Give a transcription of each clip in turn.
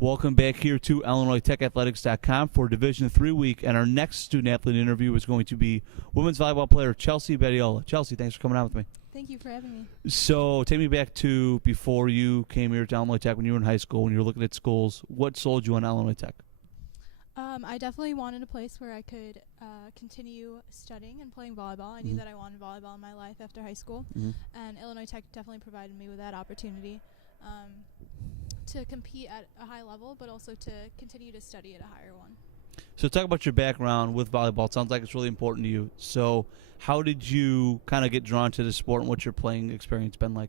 Welcome back here to IllinoisTechAthletics.com for Division III week, and our next student-athlete interview is going to be women's volleyball player Chelsea Badiola. Chelsea, thanks for coming on with me. Thank you for having me. So take me back to before you came here to Illinois Tech, when you were in high school, when you were looking at schools. What sold you on Illinois Tech? I definitely wanted a place where I could continue studying and playing volleyball. I knew that I wanted volleyball in my life after high school, and Illinois Tech definitely provided me with that opportunity to compete at a high level, but also to continue to study at a higher one. So talk about your background with volleyball. It sounds like it's really important to you. So how did you kind of get drawn to the sport, and what's your playing experience been like?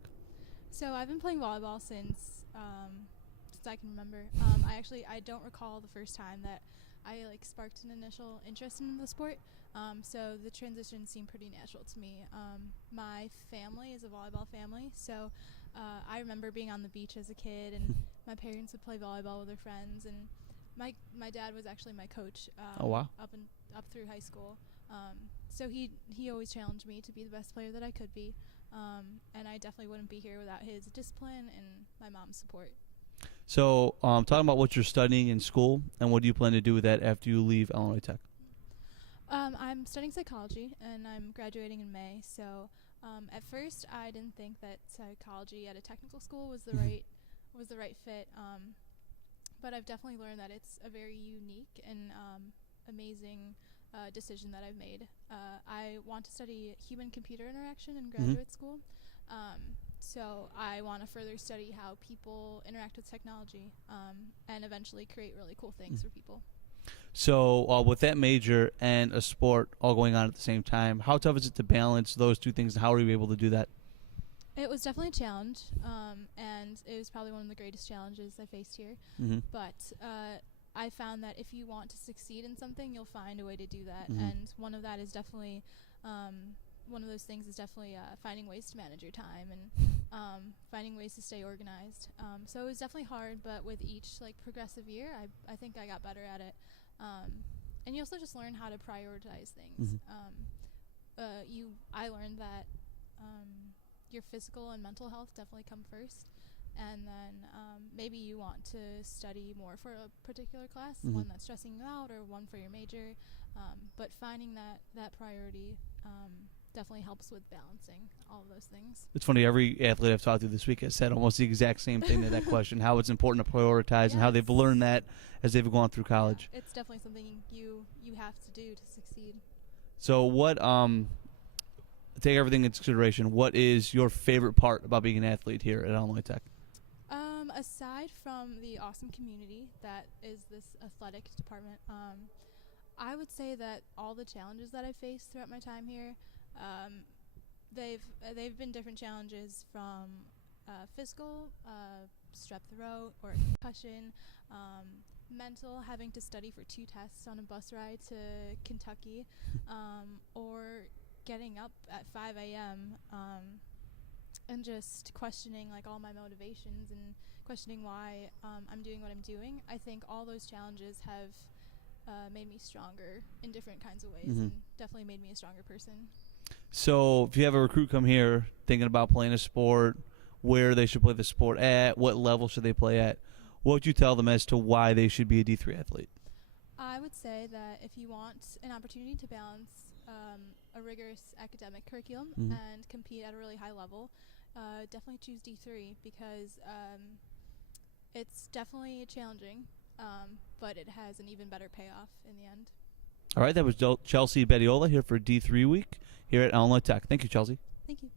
So I've been playing volleyball since I can remember. I don't recall the first time that I sparked an initial interest in the sport. So the transition seemed pretty natural to me. My family is a volleyball family, so I remember being on the beach as a kid, and my parents would play volleyball with their friends, and my dad was actually my coach. Oh, wow. Up through high school. So he always challenged me to be the best player that I could be, and I definitely wouldn't be here without his discipline and my mom's support. So talking about what you're studying in school, and what do you plan to do with that after you leave Illinois Tech? I'm studying psychology, and I'm graduating in May. So at first, I didn't think that psychology at a technical school was the right fit. But I've definitely learned that it's a very unique and amazing decision that I've made. I want to study human-computer interaction in graduate school. So I want to further study how people interact with technology and eventually create really cool things for people. So with that major and a sport all going on at the same time, how tough is it to balance those two things, and how are you able to do that? It was definitely a challenge, and it was probably one of the greatest challenges I faced here. But I found that if you want to succeed in something, you'll find a way to do that. And one of that is definitely one of those things is definitely finding ways to manage your time and finding ways to stay organized. So it was definitely hard, but with each progressive year, I think I got better at it. And you also just learn how to prioritize things. I learned that your physical and mental health definitely come first, and then maybe you want to study more for a particular class, one that's stressing you out, or one for your major. But finding that priority definitely helps with balancing all of those things. It's funny, every athlete I've talked to this week has said almost the exact same thing to that question, how it's important to prioritize and how they've learned that as they've gone through college. Yeah, it's definitely something you have to do to succeed. So what, take everything into consideration, what is your favorite part about being an athlete here at Illinois Tech? Aside from the awesome community that is this athletic department, I would say that all the challenges that I've faced throughout my time here, they've been different challenges, from physical, strep throat or concussion, mental, having to study for 2 tests on a bus ride to Kentucky, or getting up at 5 a.m. And just questioning all my motivations and questioning why I'm doing what I'm doing. I think all those challenges have made me stronger in different kinds of ways, and definitely made me a stronger person. So if you have a recruit come here thinking about playing a sport, where they should play the sport at, what level should they play at, what would you tell them as to why they should be a D3 athlete? I would say that if you want an opportunity to balance a rigorous academic curriculum and compete at a really high level, definitely choose D3, because it's definitely challenging, but it has an even better payoff in the end. All right, that was Chelsea Badiola here for D3 week here at Illinois Tech. Thank you, Chelsea. Thank you.